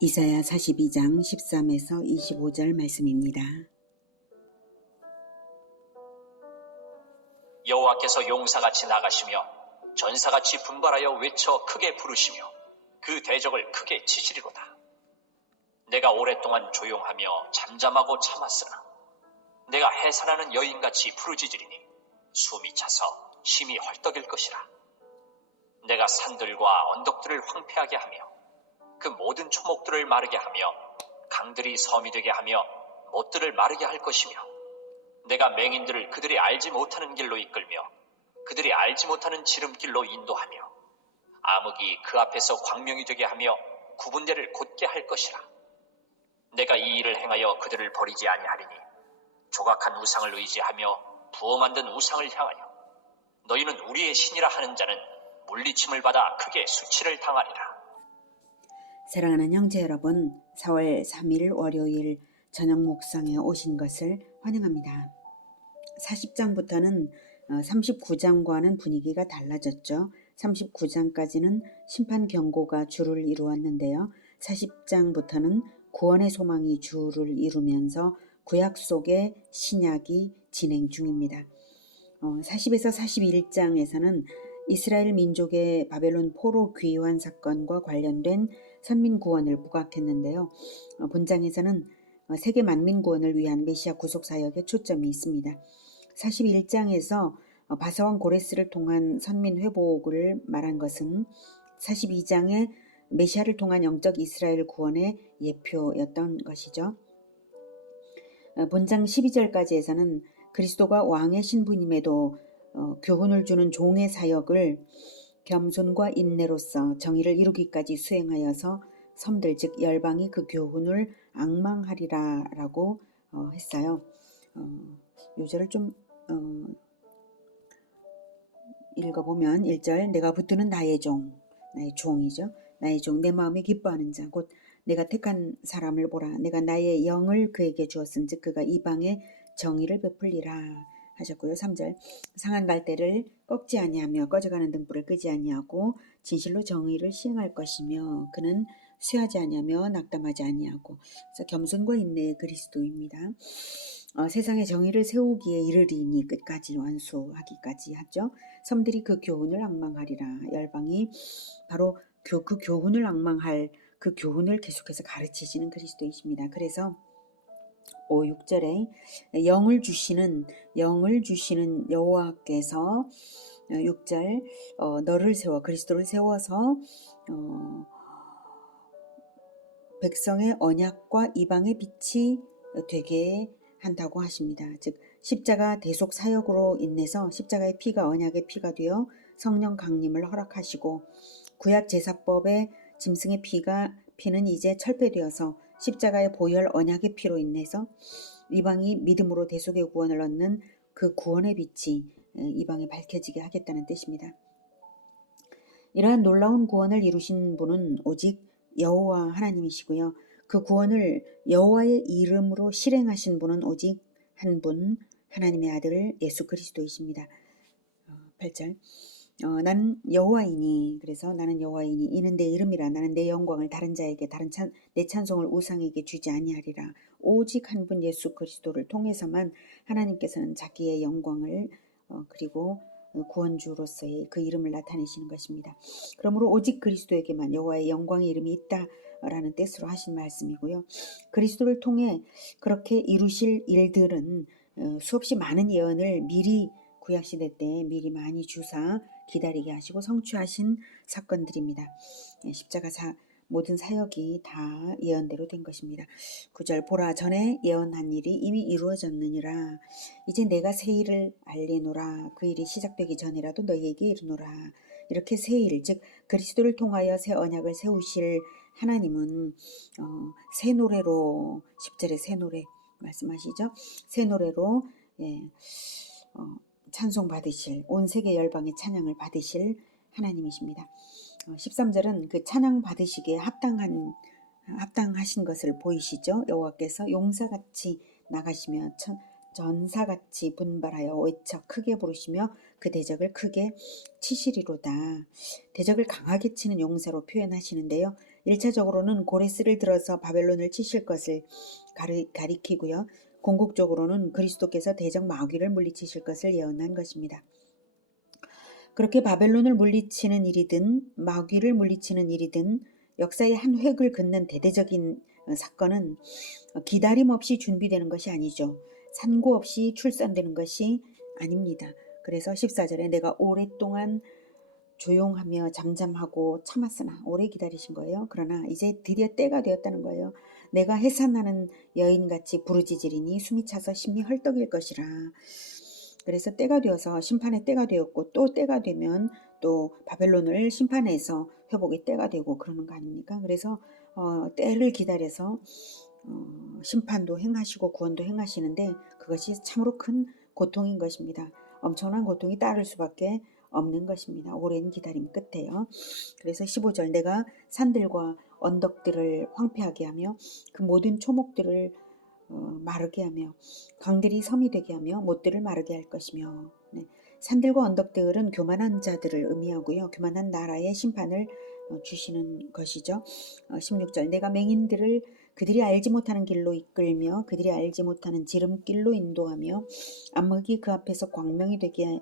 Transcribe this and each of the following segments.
이사야 42장 13에서 25절 말씀입니다. 여호와께서 용사같이 나가시며 전사같이 분발하여 외쳐 크게 부르시며 그 대적을 크게 치시리로다. 내가 오랫동안 조용하며 잠잠하고 참았으나 내가 해산하는 여인같이 부르짖으리니 숨이 차서 심히 헐떡일 것이라. 내가 산들과 언덕들을 황폐하게 하며 그 모든 초목들을 마르게 하며 강들이 섬이 되게 하며 못들을 마르게 할 것이며 내가 맹인들을 그들이 알지 못하는 길로 이끌며 그들이 알지 못하는 지름길로 인도하며 암흑이 그 앞에서 광명이 되게 하며 구분대를 곧게 할 것이라. 내가 이 일을 행하여 그들을 버리지 아니하리니 조각한 우상을 의지하며 부어 만든 우상을 향하여 너희는 우리의 신이라 하는 자는 물리침을 받아 크게 수치를 당하리라. 사랑하는 형제 여러분, 4월 3일 월요일 저녁 묵상에 오신 것을 환영합니다. 40장부터는 39장과는 분위기가 달라졌죠. 39장까지는 심판 경고가 주를 이루었는데요. 40장부터는 구원의 소망이 주를 이루면서 구약 속의 신약이 진행 중입니다. 40에서 41장에서는 이스라엘 민족의 바벨론 포로 귀환 사건과 관련된 선민 구원을 부각했는데요. 본장에서는 세계 만민 구원을 위한 메시아 구속 사역에 초점이 있습니다. 41장에서 바사왕 고레스를 통한 선민 회복을 말한 것은 42장의 메시아를 통한 영적 이스라엘 구원의 예표였던 것이죠. 본장 12절까지에서는 그리스도가 왕의 신부임에도 교훈을 주는 종의 사역을 겸손과 인내로서 정의를 이루기까지 수행하여서 섬들 즉 열방이 그 교훈을 앙망하리라 라고 했어요. 요 절을 좀 읽어보면 1절 내가 붙드는 나의 종, 나의 종이죠. 나의 종, 내 마음에 기뻐하는 자, 곧 내가 택한 사람을 보라. 내가 나의 영을 그에게 주었은 즉 그가 이방에 정의를 베풀리라 하셨고요. 3절 상한 갈대를 꺾지 아니하며 꺼져가는 등불을 끄지 아니하고 진실로 정의를 시행할 것이며 그는 쇠하지 아니하며 낙담하지 아니하고. 그래서 겸손과 인내의 그리스도입니다. 세상에 정의를 세우기에 이르리니 끝까지 완수하기까지 하죠. 섬들이 그 교훈을 앙망하리라. 열방이 바로 그 교훈을 앙망할 그 교훈을 계속해서 가르치시는 그리스도이십니다. 그래서 5, 6절에 영을 주시는 여호와께서 6절 너를 세워 그리스도를 세워서 백성의 언약과 이방의 빛이 되게 한다고 하십니다. 즉 십자가 대속 사역으로 인해서 십자가의 피가 언약의 피가 되어 성령 강림을 허락하시고 구약 제사법의 짐승의 피는 이제 철폐되어서 십자가의 보혈 언약의 피로 인해서 이방이 믿음으로 대속의 구원을 얻는 그 구원의 빛이 이방에 밝혀지게 하겠다는 뜻입니다. 이러한 놀라운 구원을 이루신 분은 오직 여호와 하나님이시고요. 그 구원을 여호와의 이름으로 실행하신 분은 오직 한 분, 하나님의 아들 예수 그리스도이십니다. 8절 나는 여호와이니 그래서 나는 여호와이니 이는 내 이름이라 나는 내 영광을 다른 자에게 내 찬송을 우상에게 주지 아니하리라. 오직 한 분 예수 그리스도를 통해서만 하나님께서는 자기의 영광을 그리고 구원주로서의 그 이름을 나타내시는 것입니다. 그러므로 오직 그리스도에게만 여호와의 영광의 이름이 있다라는 뜻으로 하신 말씀이고요. 그리스도를 통해 그렇게 이루실 일들은 수없이 많은 예언을 미리 구약시대 때 미리 많이 주사 기다리게 하시고 성취하신 사건들입니다. 십자가 모든 사역이 다 예언대로 된 것입니다. 9절 보라 전에 예언한 일이 이미 이루어졌느니라. 이제 내가 새 일을 알리노라. 그 일이 시작되기 전이라도 너희에게 이르노라. 이렇게 새 일, 즉 그리스도를 통하여 새 언약을 세우실 하나님은 새 노래로 10절에 새 노래 말씀하시죠. 새 노래로 찬송 받으실 온 세계 열방의 찬양을 받으실 하나님이십니다. 13절은 그 찬양 받으시기에 합당하신 것을 보이시죠. 여호와께서 용사같이 나가시며 전사같이 분발하여 외쳐 크게 부르시며 그 대적을 크게 치시리로다. 대적을 강하게 치는 용사로 표현하시는데요. 1차적으로는 고레스를 들어서 바벨론을 치실 것을 가리키고요. 궁극적으로는 그리스도께서 대적 마귀를 물리치실 것을 예언한 것입니다. 그렇게 바벨론을 물리치는 일이든 마귀를 물리치는 일이든 역사의 한 획을 긋는 대대적인 사건은 기다림 없이 준비되는 것이 아니죠. 산고 없이 출산되는 것이 아닙니다. 그래서 14절에 내가 오랫동안 조용하며 잠잠하고 참았으나 오래 기다리신 거예요. 그러나 이제 드디어 때가 되었다는 거예요. 내가 해산하는 여인같이 부르짖으리니 숨이 차서 심히 헐떡일 것이라. 그래서 때가 되어서 심판의 때가 되었고 또 때가 되면 또 바벨론을 심판해서 회복의 때가 되고 그러는 거 아닙니까? 그래서 때를 기다려서 심판도 행하시고 구원도 행하시는데 그것이 참으로 큰 고통인 것입니다. 엄청난 고통이 따를 수밖에 없는 것입니다. 오랜 기다림 끝에요. 그래서 15절 내가 산들과 언덕들을 황폐하게 하며 그 모든 초목들을 마르게 하며 강들이 섬이 되게 하며 못들을 마르게 할 것이며 네. 산들과 언덕들은 교만한 자들을 의미하고요. 교만한 나라의 심판을 주시는 것이죠. 16절 내가 맹인들을 그들이 알지 못하는 길로 이끌며 그들이 알지 못하는 지름길로 인도하며 암흑이 그 앞에서 광명이 되게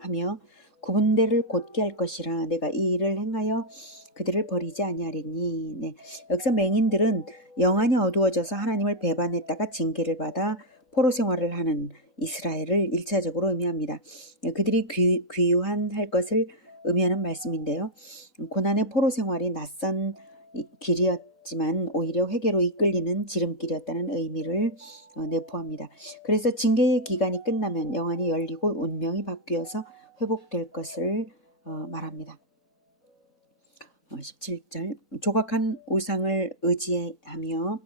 하며 구분대를 곧게 할 것이라. 내가 이 일을 행하여 그들을 버리지 아니하리니. 네. 여기서 맹인들은 영안이 어두워져서 하나님을 배반했다가 징계를 받아 포로 생활을 하는 이스라엘을 1차적으로 의미합니다. 그들이 귀환할 것을 의미하는 말씀인데요. 고난의 포로 생활이 낯선 길이었지만 오히려 회개로 이끌리는 지름길이었다는 의미를 내포합니다. 그래서 징계의 기간이 끝나면 영안이 열리고 운명이 바뀌어서 회복될 것을 말합니다. 17절 조각한 우상을 의지하며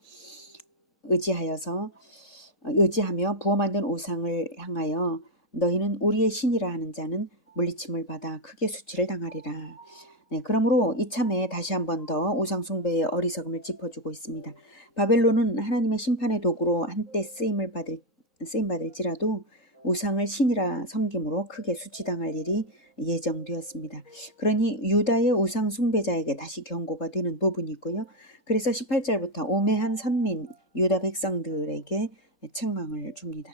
부어 만든 우상을 향하여 너희는 우리의 신이라 하는 자는 물리침을 받아 크게 수치를 당하리라. 네, 그러므로 이참에 다시 한 번 더 우상 숭배의 어리석음을 짚어주고 있습니다. 바벨론은 하나님의 심판의 도구로 한때 쓰임 받을지라도 우상을 신이라 섬김으로 크게 수치당할 일이 예정되었습니다. 그러니 유다의 우상 숭배자에게 다시 경고가 되는 부분이고요. 그래서 18절부터 오매한 선민 유다 백성들에게 책망을 줍니다.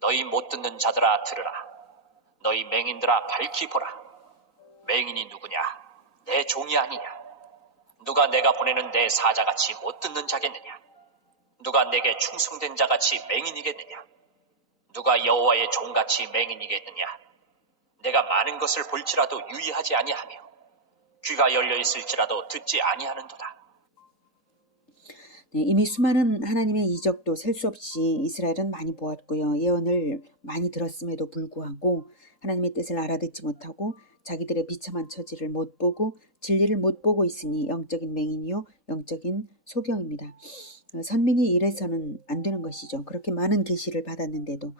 너희 못 듣는 자들아 들으라. 너희 맹인들아 밝히 보라. 맹인이 누구냐? 내 종이 아니냐? 누가 내가 보내는 내 사자같이 못 듣는 자겠느냐? 누가 내게 충성된 자같이 맹인이겠느냐? 누가 여호와의 종같이 맹인이겠느냐? 내가 많은 것을 볼지라도 유의하지 아니하며 귀가 열려 있을지라도 듣지 아니하는도다. 네, 이미 수많은 하나님의 이적도 셀 수 없이 이스라엘은 많이 보았고요. 예언을 많이 들었음에도 불구하고 하나님의 뜻을 알아듣지 못하고 자기들의 비참한 처지를 못 보고 진리를 못 보고 있으니 영적인 맹인이요 영적인 소경입니다. 선민이 이래서는 안 되는 것이죠. 그렇게 많은 계시를 받았는데도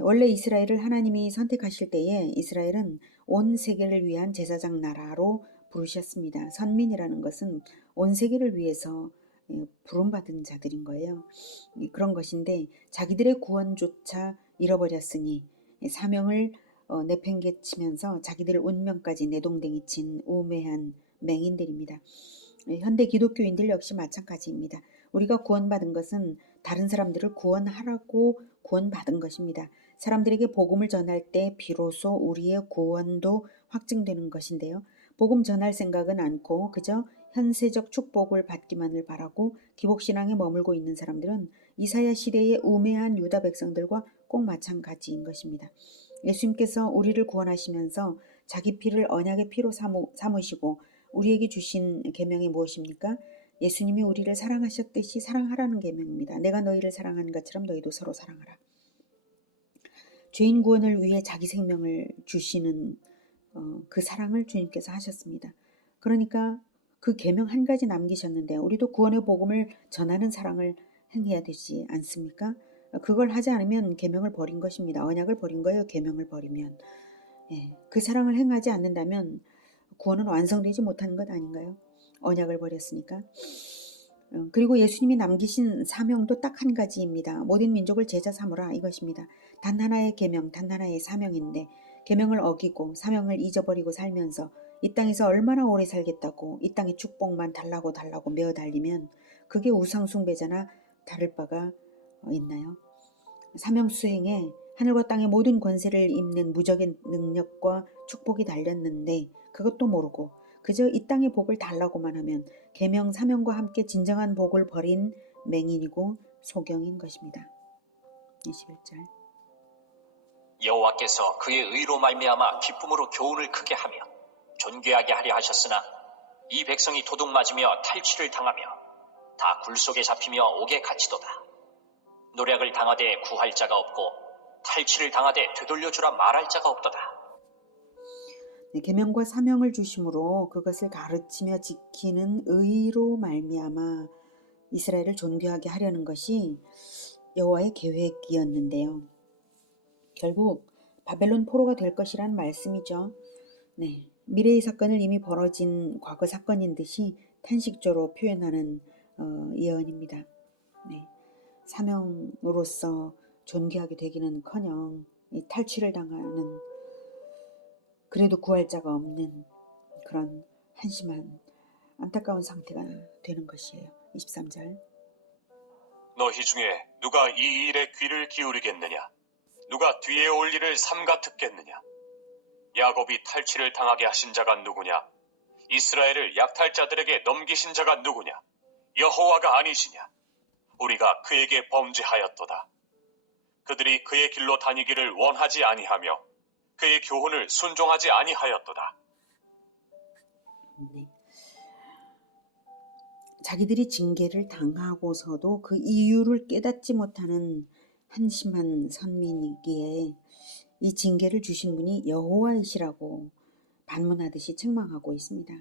원래 이스라엘을 하나님이 선택하실 때에 이스라엘은 온 세계를 위한 제사장 나라로 부르셨습니다. 선민이라는 것은 온 세계를 위해서 부름받은 자들인 거예요. 그런 것인데 자기들의 구원조차 잃어버렸으니 사명을 내팽개치면서 자기들 운명까지 내동댕이 친 우매한 맹인들입니다. 현대 기독교인들 역시 마찬가지입니다. 우리가 구원받은 것은 다른 사람들을 구원하라고 구원받은 것입니다. 사람들에게 복음을 전할 때 비로소 우리의 구원도 확증되는 것인데요. 복음 전할 생각은 않고 그저 현세적 축복을 받기만을 바라고 기복신앙에 머물고 있는 사람들은 이사야 시대의 우매한 유다 백성들과 꼭 마찬가지인 것입니다. 예수님께서 우리를 구원하시면서 자기 피를 언약의 피로 삼으시고 우리에게 주신 계명이 무엇입니까? 예수님이 우리를 사랑하셨듯이 사랑하라는 계명입니다. 내가 너희를 사랑한 것처럼 너희도 서로 사랑하라. 죄인 구원을 위해 자기 생명을 주시는 그 사랑을 주님께서 하셨습니다. 그러니까 그 계명 한 가지 남기셨는데 우리도 구원의 복음을 전하는 사랑을 행해야 되지 않습니까? 그걸 하지 않으면 계명을 버린 것입니다. 언약을 버린 거예요. 계명을 버리면. 그 사랑을 행하지 않는다면 구원은 완성되지 못하는 것 아닌가요? 언약을 버렸으니까. 그리고 예수님이 남기신 사명도 딱 한 가지입니다. 모든 민족을 제자 삼으라 이것입니다. 단 하나의 계명, 단 하나의 사명인데 계명을 어기고 사명을 잊어버리고 살면서 이 땅에서 얼마나 오래 살겠다고 이 땅의 축복만 달라고 메어 달리면 그게 우상 숭배자나 다를 바가 있나요? 사명 수행에 하늘과 땅의 모든 권세를 잇는 무적의 능력과 축복이 달렸는데 그것도 모르고 그저 이 땅의 복을 달라고만 하면 계명 사명과 함께 진정한 복을 버린 맹인이고 소경인 것입니다. 21절. 여호와께서 그의 의로 말미암아 기쁨으로 교훈을 크게 하며 존귀하게 하려 하셨으나 이 백성이 도둑 맞으며 탈취를 당하며 다 굴속에 잡히며 옥에 갇히도다. 노략을 당하되 구할 자가 없고 탈취를 당하되 되돌려주라 말할 자가 없도다. 네, 계명과 사명을 주심으로 그것을 가르치며 지키는 의로 말미암아 이스라엘을 존귀하게 하려는 것이 여호와의 계획이었는데요. 결국 바벨론 포로가 될 것이란 말씀이죠. 네, 미래의 사건을 이미 벌어진 과거 사건인 듯이 탄식조로 표현하는 예언입니다. 네, 사명으로서 존귀하게 되기는커녕 탈취를 당하는 그래도 구할 자가 없는 그런 한심한 안타까운 상태가 되는 것이에요. 23절. 너희 중에 누가 이 일에 귀를 기울이겠느냐? 누가 뒤에 올 일을 삼가 듣겠느냐? 야곱이 탈취를 당하게 하신 자가 누구냐? 이스라엘을 약탈자들에게 넘기신 자가 누구냐? 여호와가 아니시냐? 우리가 그에게 범죄하였도다. 그들이 그의 길로 다니기를 원하지 아니하며 그의 교훈을 순종하지 아니하였도다. 네. 자기들이 징계를 당하고서도 그 이유를 깨닫지 못하는 한심한 선민이기에 이 징계를 주신 분이 여호와이시라고 반문하듯이 책망하고 있습니다.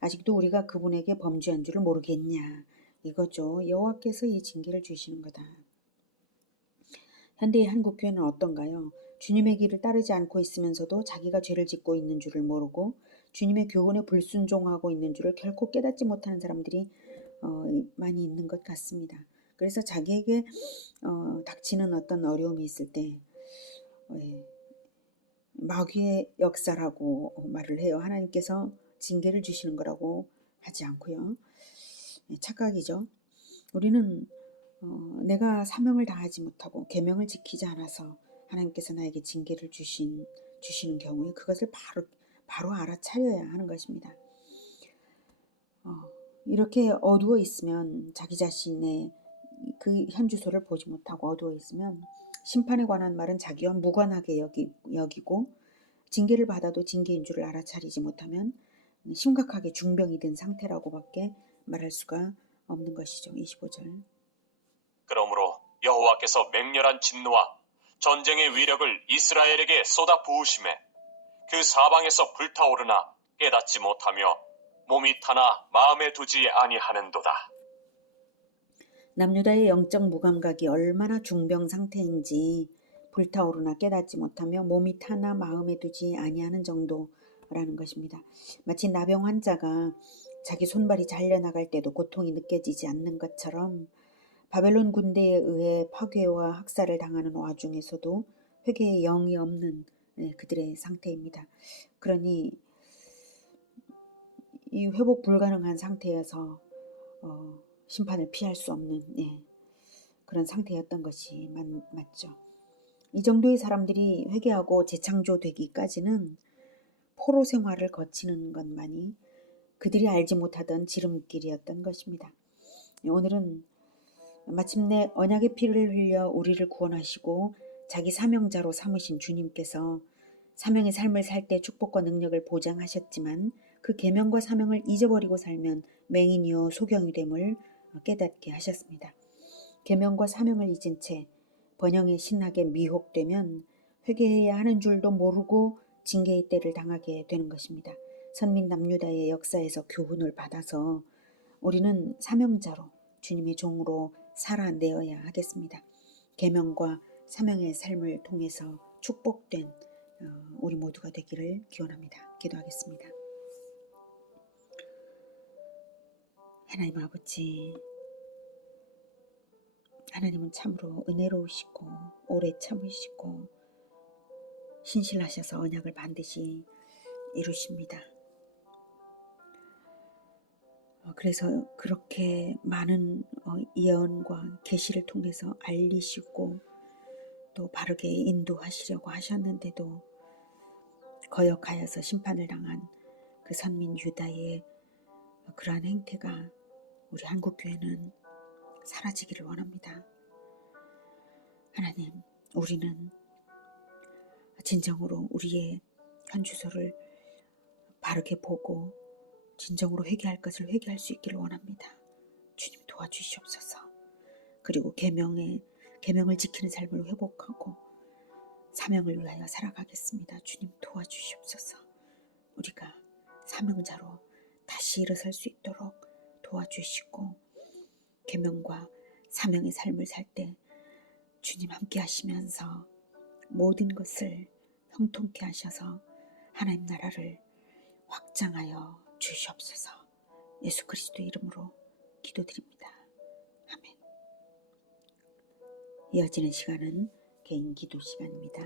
아직도 우리가 그분에게 범죄한 줄을 모르겠냐 이거죠. 여호와께서 이 징계를 주시는 거다. 현대의 한국교회는 어떤가요? 주님의 길을 따르지 않고 있으면서도 자기가 죄를 짓고 있는 줄을 모르고 주님의 교훈에 불순종하고 있는 줄을 결코 깨닫지 못하는 사람들이 많이 있는 것 같습니다. 그래서 자기에게 닥치는 어떤 어려움이 있을 때 마귀의 역사라고 말을 해요. 하나님께서 징계를 주시는 거라고 하지 않고요. 착각이죠. 우리는 내가 사명을 다하지 못하고 계명을 지키지 않아서 하나님께서 나에게 징계를 주시는 경우에 그것을 바로 알아차려야 하는 것입니다. 이렇게 어두워 있으면 자기 자신의 그 현주소를 보지 못하고 어두워 있으면 심판에 관한 말은 자기와 무관하게 여기고 징계를 받아도 징계인 줄을 알아차리지 못하면 심각하게 중병이 된 상태라고밖에 말할 수가 없는 것이죠. 25절. 그러므로 여호와께서 맹렬한 진노와 전쟁의 위력을 이스라엘에게 쏟아 부으심에 그 사방에서 불타오르나 깨닫지 못하며 몸이 타나 마음에 두지 아니하는도다. 남유다의 영적 무감각이 얼마나 중병 상태인지 불타오르나 깨닫지 못하며 몸이 타나 마음에 두지 아니하는 정도라는 것입니다. 마치 나병 환자가 자기 손발이 잘려나갈 때도 고통이 느껴지지 않는 것처럼 바벨론 군대에 의해 파괴와 학살을 당하는 와중에서도 회개의 영이 없는 그들의 상태입니다. 그러니 이 회복 불가능한 상태에서 심판을 피할 수 없는 그런 상태였던 것이 맞죠. 이 정도의 사람들이 회개하고 재창조되기까지는 포로 생활을 거치는 것만이 그들이 알지 못하던 지름길이었던 것입니다. 오늘은 마침내 언약의 피를 흘려 우리를 구원하시고 자기 사명자로 삼으신 주님께서 사명의 삶을 살 때 축복과 능력을 보장하셨지만 그 계명과 사명을 잊어버리고 살면 맹인이요 소경이 됨을 깨닫게 하셨습니다. 계명과 사명을 잊은 채 번영의 신학에 미혹되면 회개해야 하는 줄도 모르고 징계의 때를 당하게 되는 것입니다. 선민 남유다의 역사에서 교훈을 받아서 우리는 사명자로 주님의 종으로 살아내어야 하겠습니다. 계명과 사명의 삶을 통해서 축복된 우리 모두가 되기를 기원합니다. 기도하겠습니다. 하나님 아버지, 하나님은 참으로 은혜로우시고 오래 참으시고 신실하셔서 언약을 반드시 이루십니다. 그래서 그렇게 많은 예언과 계시를 통해서 알리시고 또 바르게 인도하시려고 하셨는데도 거역하여서 심판을 당한 그 선민 유다의 그러한 행태가 우리 한국교회는 사라지기를 원합니다. 하나님, 우리는 진정으로 우리의 현주소를 바르게 보고 진정으로 회개할 것을 회개할 수 있기를 원합니다. 주님 도와주시옵소서. 그리고 계명을 지키는 삶을 회복하고 사명을 위하여 살아가겠습니다. 주님 도와주시옵소서. 우리가 사명자로 다시 일어설 수 있도록 도와주시고 계명과 사명의 삶을 살 때 주님 함께 하시면서 모든 것을 형통케 하셔서 하나님 나라를 확장하여 주시옵소서. 예수 그리스도의 이름으로 기도드립니다. 아멘. 이어지는 시간은 개인 기도 시간입니다.